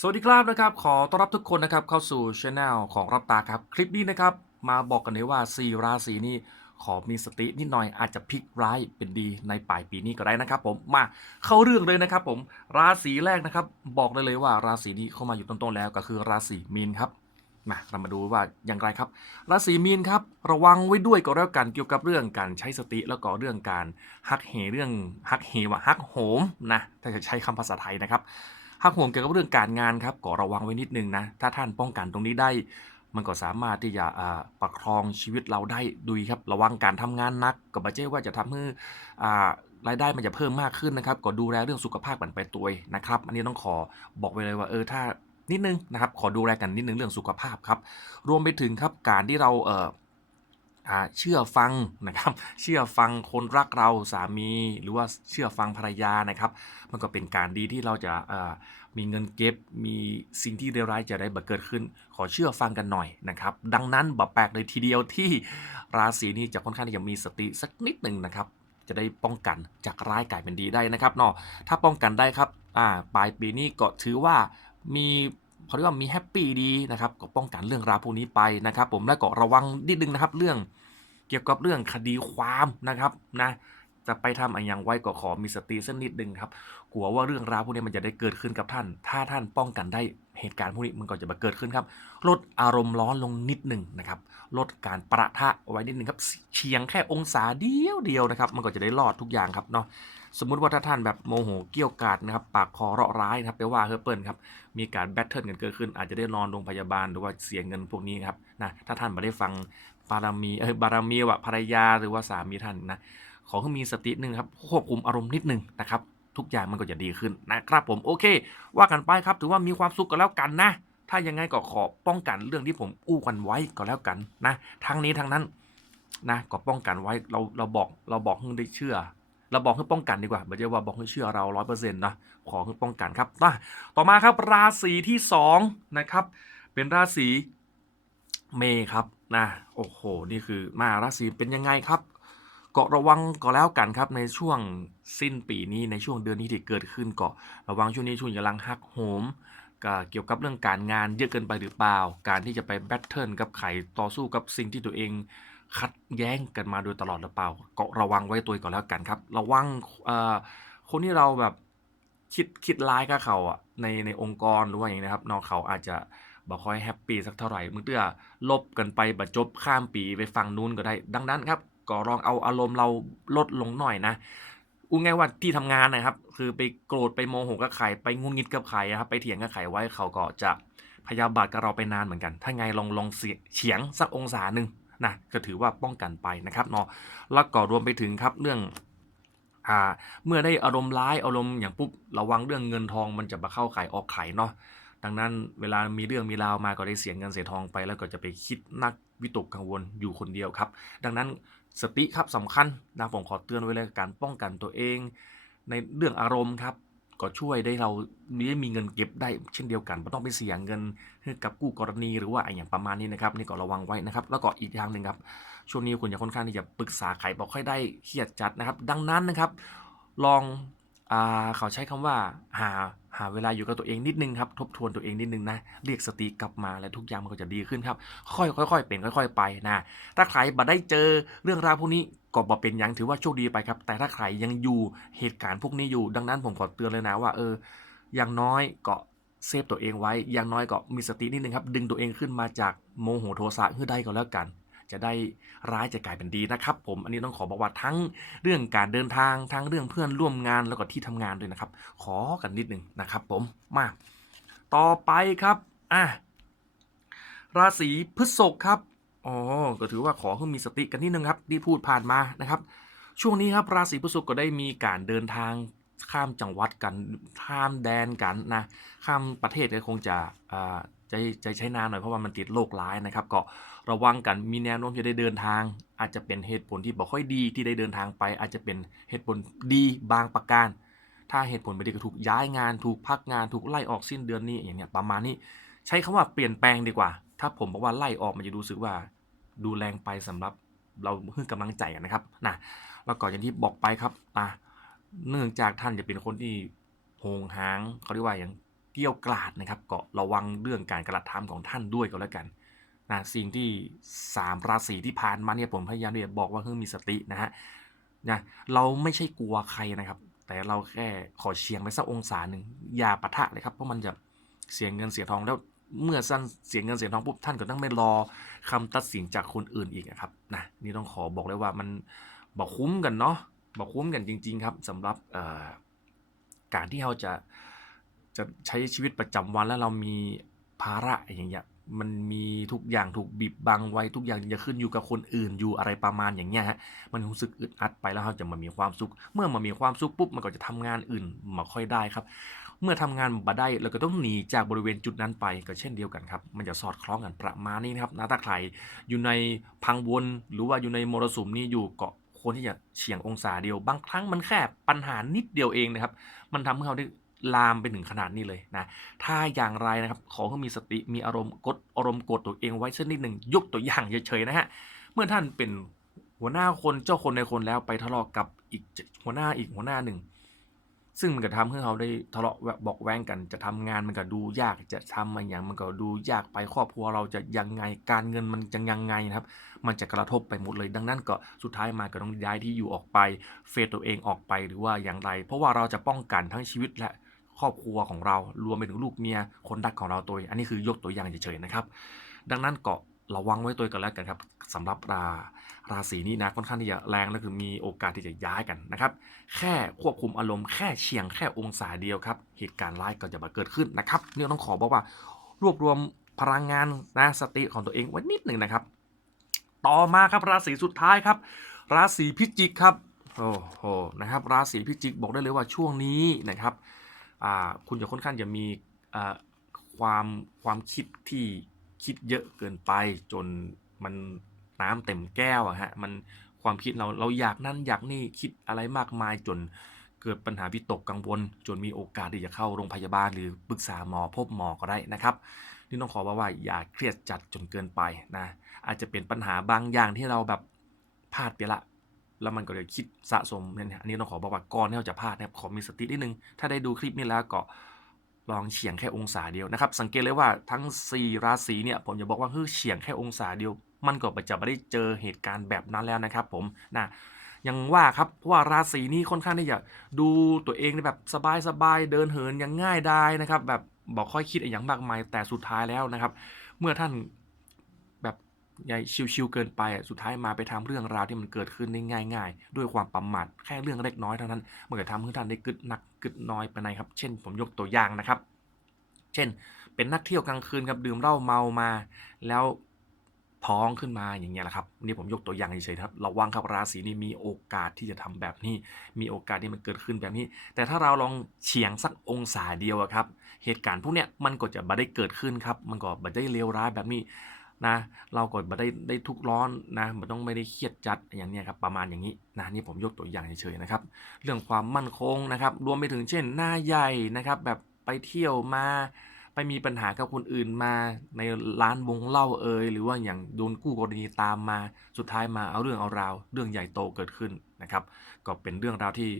สวัสดีครับนะครับ ขอต้อนรับทุกคนนะครับเข้าสู่ช anel ของรับตาครับ คลิปนี้นะครับ มาบอกกันเลยว่า 4 ราศีนี้ขอมีสตินิดหน่อยอาจจะพลิกร้ายเป็นดีในปลายปีนี้ก็ได้นะครับ ผมมาเข้าเรื่องเลยนะครับ ผมราศีแรกนะครับ บอกได้เลยว่าราศีนี้เข้ามาอยู่ต้นๆแล้วก็คือราศีมีนครับมาเรามาดูว่าอย่างไรครับ ราศีมีนครับ ระวังไว้ด้วยก็แล้วกันเกี่ยวกับเรื่องการใช้สติแล้วก็เรื่องการฮักเหเรื่องฮักเหวะฮักโหมนะถ้าจะใช้คำภาษาไทยนะครับ หักห่วงเกี่ยวกับเรื่องการงานครับก็ระวังไว้นิดนึงนะ ถ้าท่านป้องกันตรงนี้ได้ มันก็สามารถที่จะประคองชีวิตเราได้ดุยครับ ระวังการทำงานหนักก็บ่ใช่ว่าจะทำให้รายได้มันจะเพิ่มมากขึ้นนะครับ ก็ดูแลเรื่องสุขภาพกันไปตัวนะครับ อันนี้ต้องขอบอกไว้เลยว่าเออถ้านิดนึงนะครับ ขอดูแลกันนิดนึงเรื่องสุขภาพครับ รวมไปถึงครับการที่เราเอออ่า เชื่อฟังนะครับ เชื่อฟังคนรักเราสามี หรือว่าเชื่อฟังภรรยานะครับ มันก็เป็นการดีที่เราจะมีเงินเก็บมีสิ่งที่เลวร้ายจะได้บัเกิดขึ้น ขอเชื่อฟังกันหน่อยนะครับ ดังนั้นบอแปลกเลยทีเดียวที่ราศีนี้จะค่อนข้างที่จะมีสติสักนิดหนึ่งนะครับ จะได้ป้องกันจากร้ายกลายเป็นดีได้นะครับเนาะถ้าป้องกันได้ครับปลายปีนี้ก็ถือว่ามี เขาเรียกว่ามีแฮปปี้ดีนะครับก็ป้องกันเรื่องราวพวกนี้ไปนะครับ ผมและก็ระวังนิดนึงนะครับ เรื่องเกี่ยวกับเรื่องคดีความนะครับนะจะไปทำอะไรอย่างไว้ก็ขอมีสติสักนิดนึงครับกลัวว่าเรื่องราวพวกนี้มันจะได้เกิดขึ้นกับท่าน ถ้าท่านป้องกันได้เหตุการณ์พวกนี้มันก็จะมาเกิดขึ้นครับ ลดอารมณ์ร้อนลงนิดหนึ่งนะครับ ลดการประทะไว้นิดหนึ่งครับเฉียงแค่องศาเดียวเดียวนะครับ มันก็จะได้รอดทุกอย่างครับเนาะ สมมุติว่าถ้าท่านแบบโมโหเกี่ยวกาดนะครับปากคอเราะร้ายนะครับไปว่าเฮอร์เปิลครับมีการแบทเทิลกันเกิดขึ้น อาจจะได้นอนโรงพยาบาลหรือว่าเสียเงินพวกนี้ครับนะถ้าท่านไม่ได้ฟังบารมีเออบารมีว่ะภรรยาหรือว่าสามีท่านนะขอให้มีสติหนึ่งครับควบคุมอารมณ์นิดหนึ่งนะครับทุกอย่างมันก็จะดีขึ้นนะครับผมโอเค ว่ากันไปครับถือว่ามีความสุขกันแล้วกันนะ ถ้ายังไงก็ขอป้องกันเรื่องที่ผมอู้กันไว้ก็แล้วกันนะทั้งนี้ทั้งนั้นนะก็ป้องกันไว้เราเราบอกเราบอกให้ได้เชื่อ เราบอกให้ป้องกันดีกว่าไม่ใช่ว่าบอกให้เชื่อเราร้อยเปอร์เซ็นต์นะขอให้ป้องกันครับมาต่อมาครับราศีที่สองนะครับ เป็นราศีเมษครับนะโอ้โห นี่คือมาราศีเป็นยังไงครับก็ระวังก็แล้วกันครับในช่วงสิ้นปีนี้ในช่วงเดือนนี้ที่เกิดขึ้นก็ระวังช่วงนี้ช่วงกำลังฮักโหมก็เกี่ยวกับเรื่องการงานเยอะเกินไปหรือเปล่า การที่จะไปแบทเทิลกับใครต่อสู้กับสิ่งที่ตัวเอง คัดแย้งกันมาโดยตลอดหรือเปล่า ก็ระวังไว้ตัวก่อนแล้วกันครับ ระวังคนที่เราแบบคิดคิดร้ายกับเขาอะในในองค์กรหรือว่าอย่างนี้นะครับเนอกเขาอาจจะบ่ค่อยแฮปปี้สักเท่าไหร่มึงเตื้อลบกันไปบัดจบข้ามปีไปฟังนู้นก็ได้ ดังนั้นครับก็ลองเอาอารมณ์เราลดลงหน่อยนะอู้ง่ายว่าที่ทำงานนะครับ คือไปโกรธไปโมโหกับใครไปงุนงิดกับใครนะครับไปเถียงกับใครไว้เขาก็จะพยาบาทกับเราไปนานเหมือนกัน ถ้าไงลองลองเสียเฉียงสักองศาหนึ่ง นะก็ถือว่าป้องกันไปนะครับเนาะแล้วก็รวมไปถึงครับเรื่องอ่าเมื่อได้อารมณ์ร้ายอารมณ์อย่างปุ๊บระวังเรื่องเงินทองมันจะมาเข้าขายออกขายเนาะดังนั้นเวลามีเรื่องมีราวมาก็ได้เสียเงินเสียทองไป แล้วก็จะไปคิดนักวิตกกังวลอยู่คนเดียวครับ ดังนั้นสติครับสำคัญนะผมขอเตือนไว้เลยการป้องกันตัวเอง ในเรื่องอารมณ์ครับ ก็ช่วยได้เราได้มีเงินเก็บได้เช่นเดียวกันไม่ต้องไปเสียเงินกับกู้กรณีหรือว่าอะไรอย่างประมาณนี้นะครับนี่ก็ระวังไว้นะครับ แล้วก็อีกอย่างหนึ่งครับ ช่วงนี้คุณจะค่อนข้างที่จะปรึกษาใครบอกค่อยได้เครียดจัดนะครับ ดังนั้นนะครับ ลองอ่าเขาใช้คำว่าหาหาเวลาอยู่กับตัวเองนิดนึงครับทบทวนตัวเองนิดนึงนะเรียกสติกลับมาและทุกอย่างมันก็จะดีขึ้นครับค่อยค่อยๆเป็นค่อย ๆ ไปนะถ้าใครบัได้เจอเรื่องราวพวกนี้ ก็บ่เป็นยังถือว่าโชคดีไปครับ แต่ถ้าใครยังอยู่เหตุการณ์พวกนี้อยู่ ดังนั้นผมขอเตือนเลยนะว่าเอออย่างน้อยก็เซฟตัวเองไว้ อย่างน้อยก็มีสตินิดนึงครับ ดึงตัวเองขึ้นมาจากโมโหโทสะให้ได้ก็แล้วกัน จะได้ร้ายจะกลายเป็นดีนะครับ ผมอันนี้ต้องขอบอกว่าทั้งเรื่องการเดินทางทั้งเรื่องเพื่อนร่วมงานแล้วก็ที่ทำงานด้วยนะครับ ขอกันนิดนึงนะครับ ผมมาต่อไปครับอะราศีพฤษภครับ อ๋อก็ถือว่าขอให้มีสติกันนิดนึงครับที่พูดผ่านมานะครับ ช่วงนี้ครับราศีพฤษภก็ได้มีการเดินทางข้ามจังหวัดกันข้ามแดนกันนะข้ามประเทศก็คงจะอ่าใจใจใช้นานหน่อยเพราะว่ามันติดโรคร้ายนะครับ ก็ระวังกันมีแนวโน้มจะได้เดินทาง อาจจะเป็นเหตุผลที่บอกค่อยดีที่ได้เดินทางไป อาจจะเป็นเหตุผลดีบางประการ ถ้าเหตุผลไม่ดีก็ถูกย้ายงาน ถูกพักงานถูกไล่ออกสิ้นเดือนนี้อย่างเนี้ยประมาณนี้ ใช้คำว่าเปลี่ยนแปลงดีกว่า ถ้าผมบอกว่าไล่ออกมันจะรู้สึกว่า ดูแรงไปสำหรับเราเพื่อกำลังใจอะนะครับนะแล้วก็อย่างที่บอกไปครับอะเนื่องจากท่านจะเป็นคนที่โหงหางเขาเรียกว่าอย่างเกี้ยวกราดนะครับก็ระวังเรื่องการกระทำของท่านด้วยก็แล้วกันนะสิ่งที่สามราศีที่ผ่านมาเนี่ยผมพยายามที่จะบอกว่าเฮ้ยมีสตินะฮะนะเราไม่ใช่กลัวใครนะครับ แต่เราแค่ขอเชียงไปสักองศาหนึ่งอย่าปะทะเลยครับเพราะมันจะเสียเงินเสียทองแล้ว เมื่อสั้นเสียเงินเสียทองปุ๊บท่านก็ต้องไม่รอคำตัดสินจากคนอื่นอีกนะครับนะนี่ต้องขอบอกเลยว่ามันบอกคุ้มกันเนาะบอกคุ้มกันจริง ๆ ครับสำหรับการที่เราจะจะใช้ชีวิตประจำวันแล้วเรามีภาระอย่างเงี้ย มันมีทุกอย่างถูกบีบบังไว้ทุกอย่างจะขึ้นอยู่กับคนอื่นอยู่อะไรประมาณอย่างเงี้ยฮะมันรู้สึกอึดอัดไปแล้วเราจะมามีความสุข เมื่อมามีความสุขปุ๊บมันก็จะทำงานอื่นมาค่อยได้ครับ เมื่อทำงานมาได้เราก็ต้องหนีจากบริเวณจุดนั้นไปก็เช่นเดียวกันครับ มันจะสอดคล้องกันประมาณนี้นะครับนะถ้าใครอยู่ในพังวนหรือว่าอยู่ในมรสุมนี้อยู่เกาะควรที่จะเฉียงองศาเดียว บางครั้งมันแค่ปัญหานิดเดียวเองนะครับ มันทำให้เราได้ ลามไปถึงขนาดนี้เลยนะ ถ้าอย่างไรนะครับ ขอให้มีสติมีอารมณ์กดอารมณ์กดตัวเองไว้สักนิดหนึ่งยกตัวอย่างเฉยๆนะฮะ เมื่อท่านเป็นหัวหน้าคนเจ้าคนในคนแล้วไปทะเลาะกับอีกหัวหน้าอีกหัวหน้าหนึ่ง ซึ่งมันก็ทำให้เราได้ทะเลาะบอกแว้งกัน จะทำงานมันก็ดูยากจะทำอะไรอย่างมันก็ดูยากไปครอบครัวเราจะยังไงการเงินมันจะยังไงนะครับ มันจะกระทบไปหมดเลย ดังนั้นก็สุดท้ายมาก็ต้องย้ายที่อยู่ออกไป เฟดตัวเองออกไปหรือว่าอย่างไร เพราะว่าเราจะป้องกันทั้งชีวิตและ ครอบครัวของเรารวมไปถึงลูกเมียคนรักของเราตัวอันนี้คือยกตัวอย่างเฉยๆนะครับ ดังนั้นก็ระวังไว้ตัวกันแล้วกันครับสำหรับราราศีนี้นะค่อนข้างที่จะแรงและคือมีโอกาสที่จะย้ายกันนะครับ แค่ควบคุมอารมณ์แค่เฉียงแค่องศาเดียวครับ เหตุการณ์ร้ายก็จะมาเกิดขึ้นนะครับเนี่ยต้องขอบอกว่ารวบรวมพลังงานนะสติของตัวเองไว้นิดหนึ่งนะครับ ต่อมาครับราศีสุดท้ายครับ ราศีพิจิกครับโอ้โหนะครับ ราศีพิจิกบอกได้เลยว่าช่วงนี้นะครับ คุณจะค่อนข้างจะมีความความคิดที่คิดเยอะเกินไปจนมันน้ำเต็มแก้วอะฮะมันความคิดเราเราอยากนั่นอยากนี่คิดอะไรมากมายจนเกิดปัญหาวิตกกังวล จนมีโอกาสที่จะเข้าโรงพยาบาลหรือปรึกษาหมอพบหมอก็ได้นะครับนี่ต้องขอบอกว่าอย่าเครียดจัดจนเกินไปนะอาจจะเป็นปัญหาบางอย่างที่เราแบบพลาดไปละ แล้วมันก็เลยคิดสะสมเนี่ยอันนี้ต้องขอบอกว่าก่อนที่เราจะพลาดนะครับขอมีสตินิดนึง ถ้าได้ดูคลิปนี้แล้วก็ลองเฉียงแค่องศาเดียวนะครับ สังเกตเลยว่าทั้ง 4 ราศีเนี่ยผมจะบอกว่าเฮ้ยเฉียงแค่องศาเดียว มันก็จะไม่ได้เจอเหตุการณ์แบบนั้นแล้วนะครับ ผมนะยังว่าครับเพราะว่าราศีนี้ค่อนข้างที่จะดูตัวเองในแบบสบายๆเดินเหินย่างง่ายได้นะครับ แบบบอกค่อยคิดอย่างมากมายแต่สุดท้ายแล้วนะครับ เมื่อท่าน ใหญ่ชิวๆเกินไปอะสุดท้ายมาไปทำเรื่องราวที่มันเกิดขึ้นได้ง่าย ๆ ด้วยความประมาทแค่เรื่องเล็กน้อยเท่านั้นมันก็ทำให้ท่านได้กึดหนักกึดน้อยไปในครับเช่น ผมยกตัวอย่างนะครับ เช่น เป็นนักเที่ยวกลางคืนครับดื่มเหล้าเมามา แล้วท้องขึ้นมาอย่างเงี้ยแหละครับนี่ผมยกตัวอย่างเฉยๆครับระวังครับราศีนี้มีโอกาสที่จะทำแบบนี้ มีโอกาสที่มันเกิดขึ้นแบบนี้ แต่ถ้าเราลองเฉียงสักองศาเดียวครับ เหตุการณ์พวกเนี้ยมันก็จะไม่ได้เกิดขึ้นครับ มันก็ไม่ได้เลวร้ายแบบนี้ นะเราก็ม่ได้ได้ทุกร้อนนะมันต้องไม่ได้เครียดจัดอย่างนี้ครับประมาณอย่างนี้นะนี่ผมยกตัวอย่างเฉยๆนะครับ เรื่องความมั่นคงนะครับ รวมไปถึงเช่นหน้าใหญ่นะครับแบบไปเที่ยวมาไปมีปัญหากับคนอื่นมาในร้านวงเล่าเอยหรือว่าอย่างโดนกู้กรณีตามมาสุดท้ายมาเอาเรื่องเอาราว เรื่องใหญ่โตเกิดขึ้นนะครับ ก็เป็นเรื่องราวที่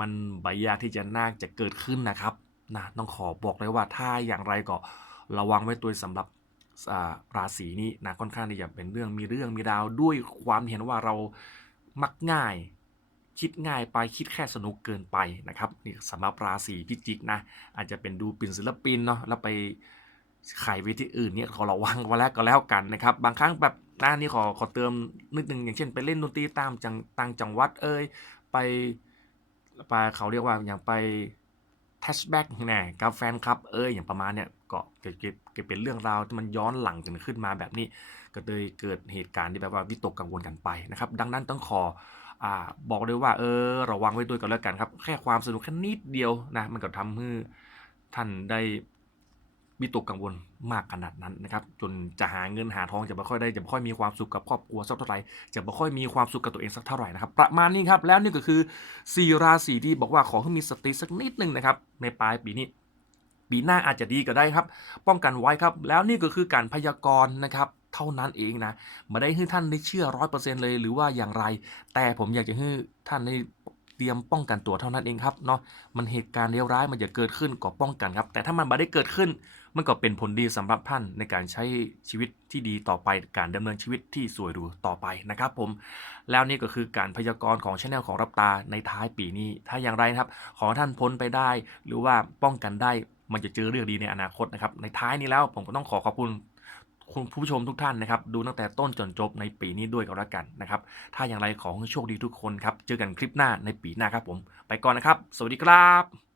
มันใบยากที่จะน่าจะเกิดขึ้นนะครับนะต้องขอบอกเลยว่าถ้าอย่างไรก็ระวังไว้ตัวสำหรับ ราศีนี้นะค่อนข้างที่จะเป็นเรื่องมีเรื่องมีราวด้วยความเห็นว่าเรามักง่าย คิดง่ายไปคิดแค่สนุกเกินไปนะครับนี่สำหรับราศีพิจิกนะอาจจะเป็นดูป็นศิลปินเนาะแล้วไปขายเวทีอื่นเนี่ยขอระวังไว้แล้วก็แล้วกันนะครับบางครั้งแบบหน้านี่ขอขอเติมนิดนึงอย่างเช่นไปเล่นดนตรีตามจังต่างจังหวัดเอ้ยไปไปเขาเรียกว่าอย่างไป แทชแบ็กแน่กับแฟนคลับเอ้ยอย่างประมาณเนี่ยก็เกิดเกิดเกิดเป็นเรื่องราวที่มันย้อนหลังกันขึ้นมาแบบนี้ ก็เลยเกิดเหตุการณ์ที่แบบว่าวิตกกังวลกันไปนะครับ ดังนั้นต้องขออ่าบอกเลยว่าเออระวังไว้ด้วยกันแล้วกันครับ แค่ความสนุกแค่นิดเดียวนะมันก็ทำให้ท่านได้ วิตกกังวลมากขนาดนั้นนะครับจนจะหาเงินหาทองจะไม่ค่อยได้จะไม่ค่อยมีความสุขกับครอบครัวสักเท่าไหร่จะไม่ค่อยมีความสุขกับตัวเองสักเท่าไหร่นะครับประมาณนี้ครับแล้วนี่ก็คือสี่ราศีที่บอกว่าขอให้มีสติสักนิดหนึ่งนะครับในปลายปีนี้ปีหน้าอาจจะดีก็ได้ครับ ป้องกันไว้ครับ แล้วนี่ก็คือการพยากรณ์นะครับ เท่านั้นเองนะไมาได้ให้ท่านได้เชื่อร้อยเปอร์เซ็นต์เลยหรือว่าอย่างไร แต่ผมอยากจะให้ท่านได้ตรียมป้องกันตัวเท่านั้นเองครับเนาะมันเหตุการณ์เลวร้ายมันจะเกิดขึ้นก็ป้องกันครับ แต่ถ้ามันไม่ได้เกิดขึ้น มันก็เป็นผลดีสำหรับท่านในการใช้ชีวิตที่ดีต่อไปการดำเนินชีวิตที่สวยหรูต่อไปนะครับผมแล้วนี่ก็คือการพยากรณ์ของช anel ของรับตาในท้ายปีนี้ ถ้าอย่างไรนะครับ ขอท่านพ้นไปได้ หรือว่าป้องกันได้มันจะเจอเรื่องดีในอนาคตนะครับในท้ายนี้แล้วผมก็ต้องขอขอบคุณคุณผู้ชมทุกท่านนะครับ ดูตั้งแต่ต้นจนจบในปีนี้ด้วยก็แล้วกันนะครับ ถ้าอย่างไรขอให้โชคดีทุกคนครับ เจอกันคลิปหน้าในปีหน้าครับผม ไปก่อนนะครับ สวัสดีครับ